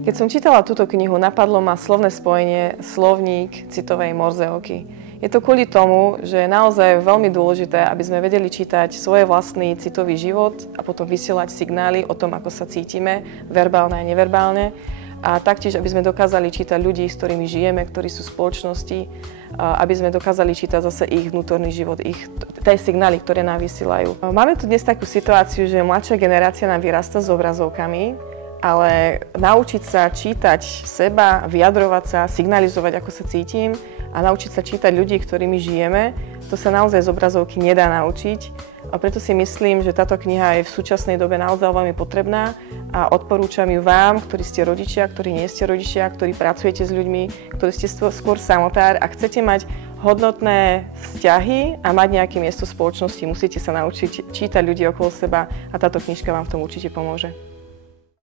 Keď som čítala túto knihu, napadlo ma slovné spojenie slovník citovej Morzeovky. Je to kvôli tomu, že je naozaj veľmi dôležité, aby sme vedeli čítať svoj vlastný citový život a potom vysielať signály o tom, ako sa cítime, verbálne a neverbálne. A taktiež, aby sme dokázali čítať ľudí, s ktorými žijeme, ktorí sú v spoločnosti, aby sme dokázali čítať zase ich vnútorný život, tie signály, ktoré nám vysielajú. Máme tu dnes takú situáciu, že mladšia generácia nám vyrasta s obrazovkami, ale naučiť sa čítať seba, vyjadrovať sa, signalizovať, ako sa cítim a naučiť sa čítať ľudí, ktorými žijeme, to sa naozaj z obrazovky nedá naučiť. A preto si myslím, že táto kniha je v súčasnej dobe naozaj veľmi potrebná a odporúčam ju vám, ktorí ste rodičia, ktorí nie ste rodičia, ktorí pracujete s ľuďmi, ktorí ste skôr samotár a chcete mať hodnotné vzťahy a mať nejaké miesto v spoločnosti, musíte sa naučiť čítať ľudí okolo seba a táto knižka vám v tom určite pomôže.